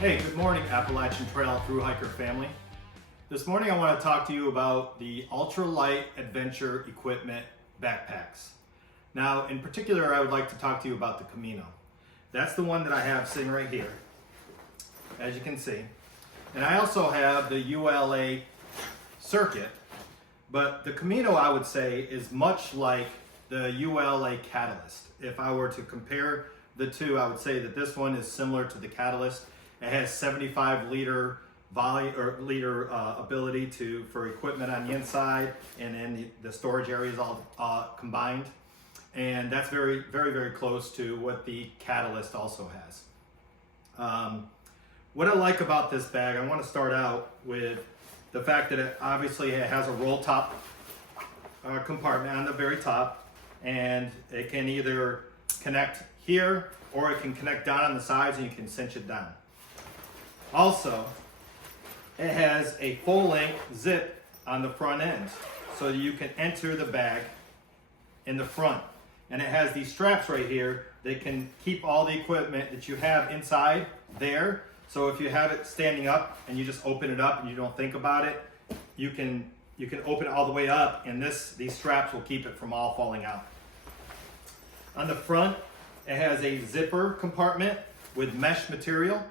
Hey, good morning, Appalachian Trail Thru Hiker family. This morning I want to talk to you about the Ultralight Adventure Equipment backpacks. Now, in particular, I would like to talk to you about the Camino. That's the one that I have sitting right here, as you can see. And I also have the ULA Circuit, but the Camino, I would say, is much like the ULA Catalyst. If I were to compare the two, I would say that this one is similar to the Catalyst. It has 75 liter volume or liter ability for equipment on the inside, and then the storage area is all combined. And that's very, very, very close to what the Catalyst also has. What I like about this bag, I want to start out with the fact that it has a roll top compartment on the very top, and it can either connect here or it can connect down on the sides and you can cinch it down. Also, it has a full-length zip on the front end, so you can enter the bag in the front. And it has these straps right here that can keep all the equipment that you have inside there. So if you have it standing up and you just open it up and you don't think about it, you can open it all the way up, and these straps will keep it from all falling out. On the front, it has a zipper compartment with mesh material.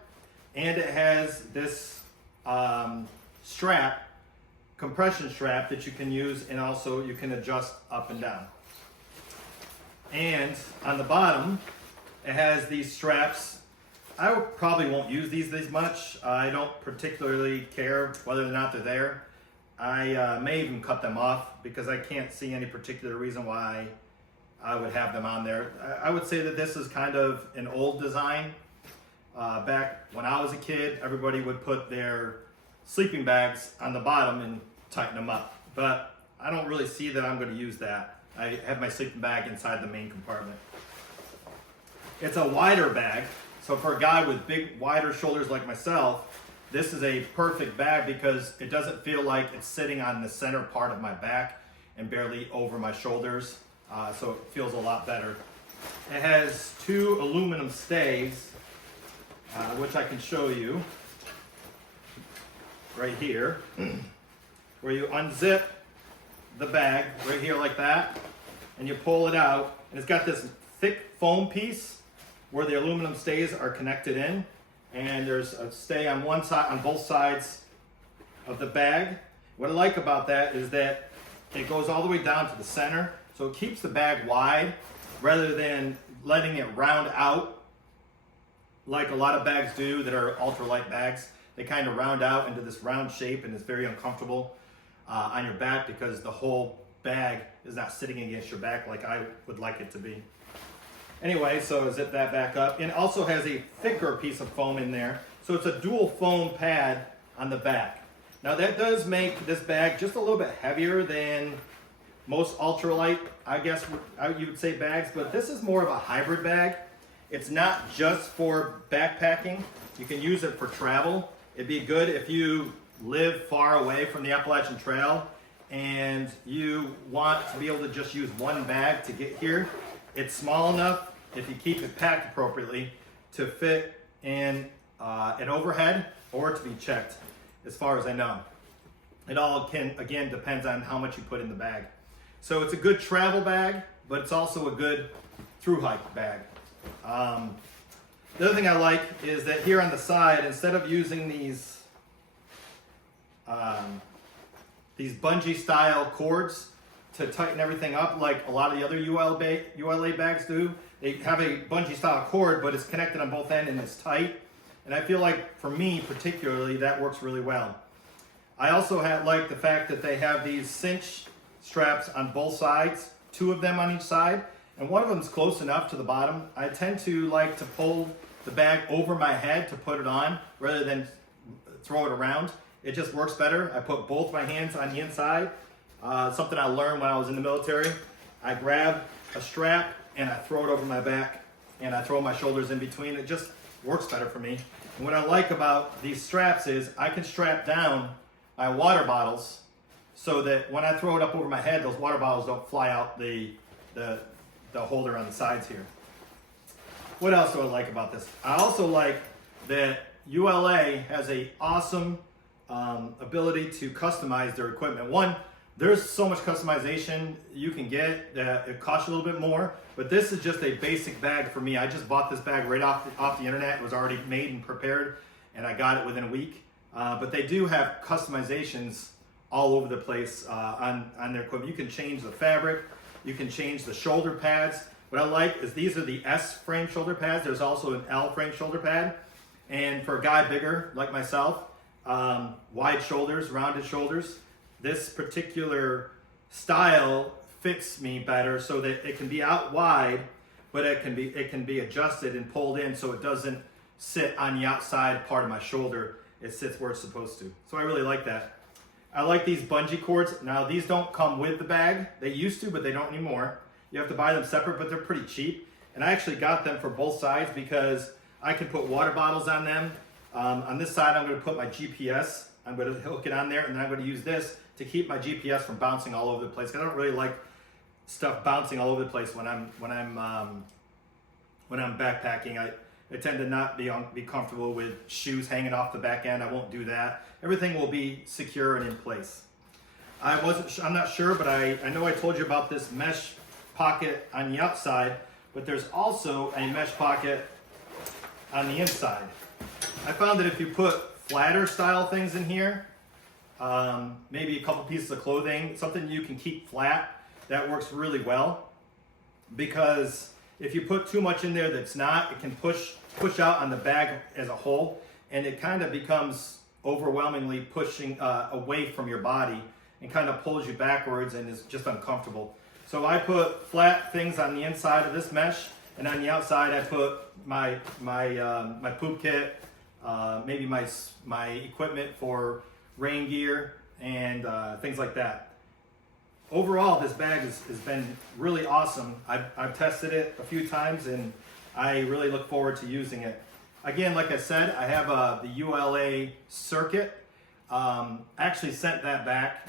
And it has this compression strap that you can use, and also you can adjust up and down. And on the bottom, it has these straps. I probably won't use these much. I don't particularly care whether or not they're there. I may even cut them off because I can't see any particular reason why I would have them on there. I would say that this is kind of an old design. Back when I was a kid, everybody would put their sleeping bags on the bottom and tighten them up. But I don't really see that I'm going to use that. I have my sleeping bag inside the main compartment. It's a wider bag, so for a guy with big, wider shoulders like myself, this is a perfect bag because it doesn't feel like it's sitting on the center part of my back and barely over my shoulders, so it feels a lot better. It has two aluminum stays, which I can show you right here, where you unzip the bag right here like that, and you pull it out, and it's got this thick foam piece where the aluminum stays are connected in, and there's a stay on one side, on both sides of the bag. What I like about that is that it goes all the way down to the center, so it keeps the bag wide rather than letting it round out like a lot of bags do that are ultralight bags. They kind of round out into this round shape, and it's very uncomfortable on your back because the whole bag is not sitting against your back like I would like it to be. Anyway, so zip that back up. And it also has a thicker piece of foam in there. So it's a dual foam pad on the back. Now that does make this bag just a little bit heavier than most ultralight, I guess you would say, bags, but this is more of a hybrid bag. It's not just for backpacking. You can use it for travel. It'd be good if you live far away from the Appalachian Trail and you want to be able to just use one bag to get here. It's small enough, if you keep it packed appropriately, to fit in an overhead or to be checked, as far as I know. It all again depends on how much you put in the bag. So it's a good travel bag, but it's also a good thru hike bag. The other thing I like is that here on the side, instead of using these bungee style cords to tighten everything up like a lot of the other ULA bags do, they have a bungee style cord, but it's connected on both ends and it's tight. And I feel like for me particularly, that works really well. I also like the fact that they have these cinch straps on both sides, two of them on each side. And one of them is close enough to the bottom. I tend to like to pull the bag over my head to put it on rather than throw it around. It just works better. I put both my hands on the inside. Something I learned when I was in the military. I grab a strap and I throw it over my back and I throw my shoulders in between. It just works better for me. And what I like about these straps is I can strap down my water bottles so that when I throw it up over my head, those water bottles don't fly out the holder on the sides here. What else do I like about this? I also like that ULA has a awesome ability to customize their equipment. One, there's so much customization you can get that it costs you a little bit more, but this is just a basic bag for me. I just bought this bag right off the internet. It was already made and prepared, and I got it within a week. But they do have customizations all over the place on their equipment. You can change the fabric, you can change the shoulder pads. What I like is these are the S frame shoulder pads. There's also an L frame shoulder pad. And for a guy bigger like myself, wide shoulders, rounded shoulders, this particular style fits me better so that it can be out wide, but it can be adjusted and pulled in so it doesn't sit on the outside part of my shoulder. It sits where it's supposed to. So I really like that. I like these bungee cords. Now these don't come with the bag. They used to, but they don't anymore. You have to buy them separate, but they're pretty cheap. And I actually got them for both sides because I can put water bottles on them. On this side, I'm going to put my GPS. I'm going to hook it on there, and then I'm going to use this to keep my GPS from bouncing all over the place. I don't really like stuff bouncing all over the place when I'm backpacking. I tend to not be comfortable with shoes hanging off the back end. I won't do that. Everything will be secure and in place. I'm not sure, but I know I told you about this mesh pocket on the outside, but there's also a mesh pocket on the inside. I found that if you put flatter style things in here, maybe a couple pieces of clothing, something you can keep flat, that works really well. Because if you put too much in there that's not, it can push out on the bag as a whole, and it kind of becomes overwhelmingly pushing away from your body and kind of pulls you backwards and is just uncomfortable. So I put flat things on the inside of this mesh, and on the outside I put my poop kit, maybe my equipment for rain gear and things like that. Overall, this bag has been really awesome. I've tested it a few times, and I really look forward to using it. Again, like I said, I have the ULA circuit. I actually sent that back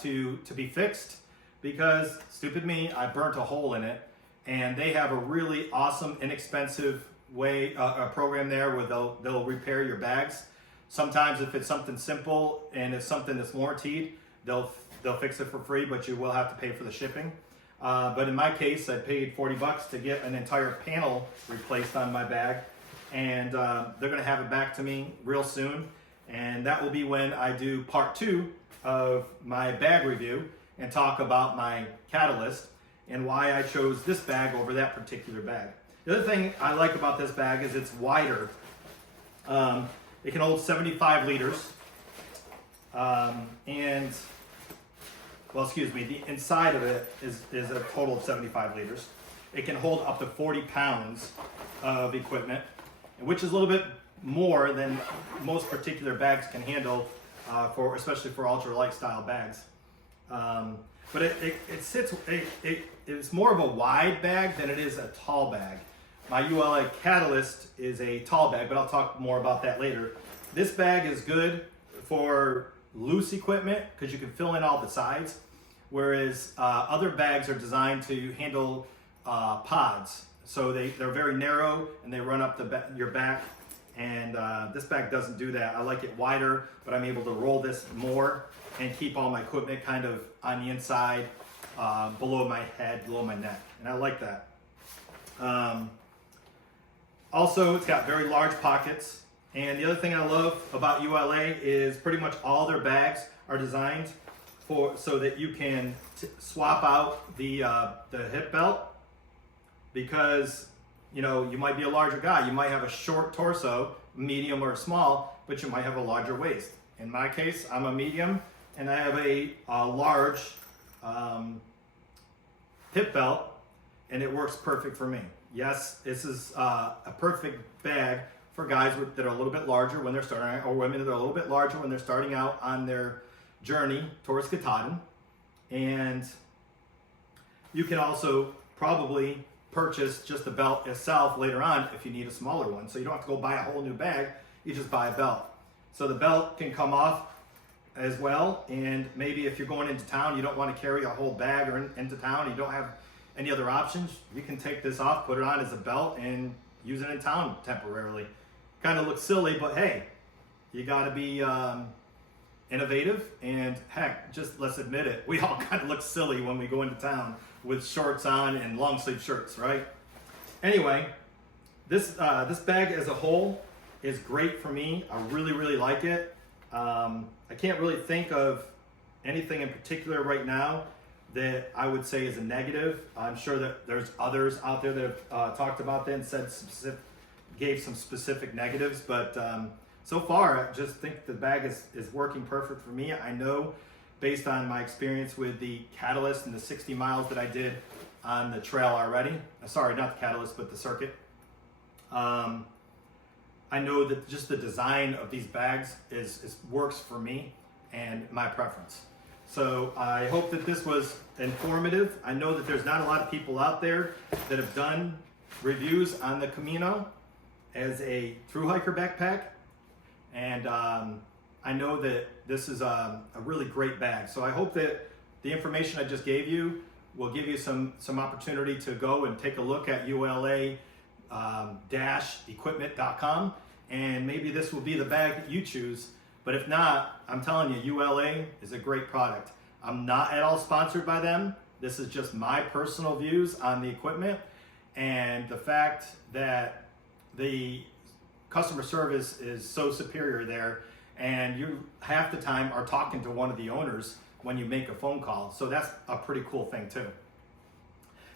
to be fixed because, stupid me, I burnt a hole in it. And they have a really awesome, inexpensive way, a program there where they'll repair your bags. Sometimes if it's something simple and it's something that's warranted, they'll fix it for free, but you will have to pay for the shipping. But in my case, I paid $40 to get an entire panel replaced on my bag, and they're gonna have it back to me real soon. And that will be when I do part 2 of my bag review and talk about my Catalyst and why I chose this bag over that particular bag. The other thing I like about this bag is it's wider. It can hold 75 liters. The inside of it is a total of 75 liters. It can hold up to 40 pounds of equipment, which is a little bit more than most particular bags can handle, especially for ultralight style bags. But it's more of a wide bag than it is a tall bag. My ULA Catalyst is a tall bag, but I'll talk more about that later. This bag is good for loose equipment because you can fill in all the sides, whereas other bags are designed to handle pods. So they're very narrow and they run up your back, and this bag doesn't do that. I like it wider, but I'm able to roll this more and keep all my equipment kind of on the inside, below my head, below my neck, and I like that. Also, it's got very large pockets, and the other thing I love about ULA is pretty much all their bags are designed so that you can swap out the hip belt, because you might be a larger guy, you might have a short torso, medium or small, but you might have a larger waist. In my case, I'm a medium, and I have a large hip belt, and it works perfect for me. Yes, this is a perfect bag for guys that are a little bit larger when they're starting out, or women that are a little bit larger when they're starting out on their journey towards Katahdin. And you can also probably purchase just the belt itself later on if you need a smaller one. So you don't have to go buy a whole new bag, you just buy a belt. So the belt can come off as well, and maybe if you're going into town, you don't want to carry a whole bag or into town, you don't have any other options, you can take this off, put it on as a belt, and use it in town temporarily. kind of looks silly, but hey, you gotta be innovative, and heck, just let's admit it, we all kind of look silly when we go into town with shorts on and long sleeve shirts, right? Anyway, this bag as a whole is great for me. I really like it. I can't really think of anything in particular right now that I would say is a negative. I'm sure that there's others out there that have talked about that and said gave some specific negatives, but so far I just think the bag is working perfect for me. I know based on my experience with the Catalyst and the 60 miles that I did on the trail already. Sorry, not the Catalyst, but the circuit. I know that just the design of these bags works for me and my preference. So I hope that this was informative. I know that there's not a lot of people out there that have done reviews on the Camino as a thru hiker backpack. And I know that this is a really great bag. So I hope that the information I just gave you will give you some opportunity to go and take a look at ULA-equipment.com, and maybe this will be the bag that you choose. But if not, I'm telling you, ULA is a great product. I'm not at all sponsored by them. This is just my personal views on the equipment, and the fact that the customer service is so superior there, and you half the time are talking to one of the owners when you make a phone call. So that's a pretty cool thing too.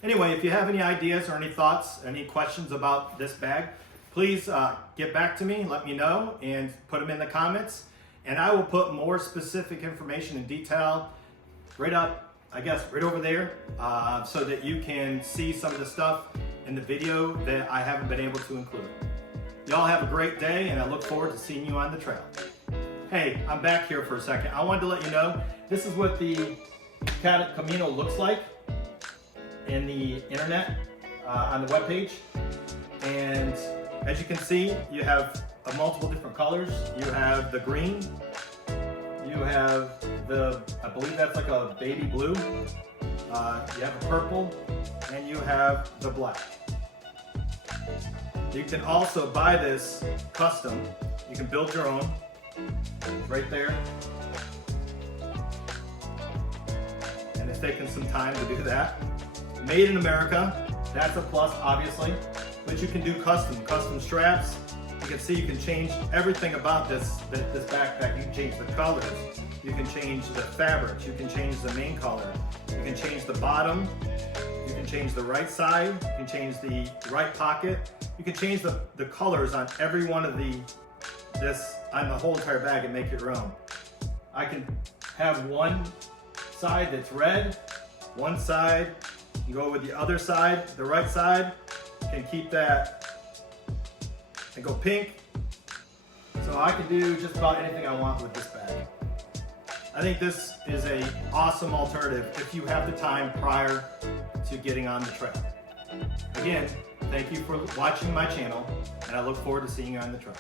Anyway, if you have any ideas or any thoughts, any questions about this bag, please get back to me, let me know, and put them in the comments. And I will put more specific information in detail right up, I guess, right over there, so that you can see some of the stuff in the video that I haven't been able to include. Y'all have a great day, and I look forward to seeing you on the trail. Hey, I'm back here for a second. I wanted to let you know, this is what the Camino looks like in the internet, on the webpage. And as you can see, you have multiple different colors. You have the green, you have the, I believe that's like a baby blue, you have a purple, and you have the black. You can also buy this custom. You can build your own right there. And it's taken some time to do that. Made in America, that's a plus obviously, but you can do custom straps. You can see you can change everything about this backpack. You can change the colors, you can change the fabrics, you can change the main color, you can change the bottom, you can change the right side, you can change the right pocket, you can change the colors on every one of on the whole entire bag and make it your own. I can have one side that's red, one side, you go with the other side, the right side, can keep that and go pink. So I can do just about anything I want with this bag. I think this is an awesome alternative if you have the time prior to getting on the trail. Again, thank you for watching my channel, and I look forward to seeing you on the trail.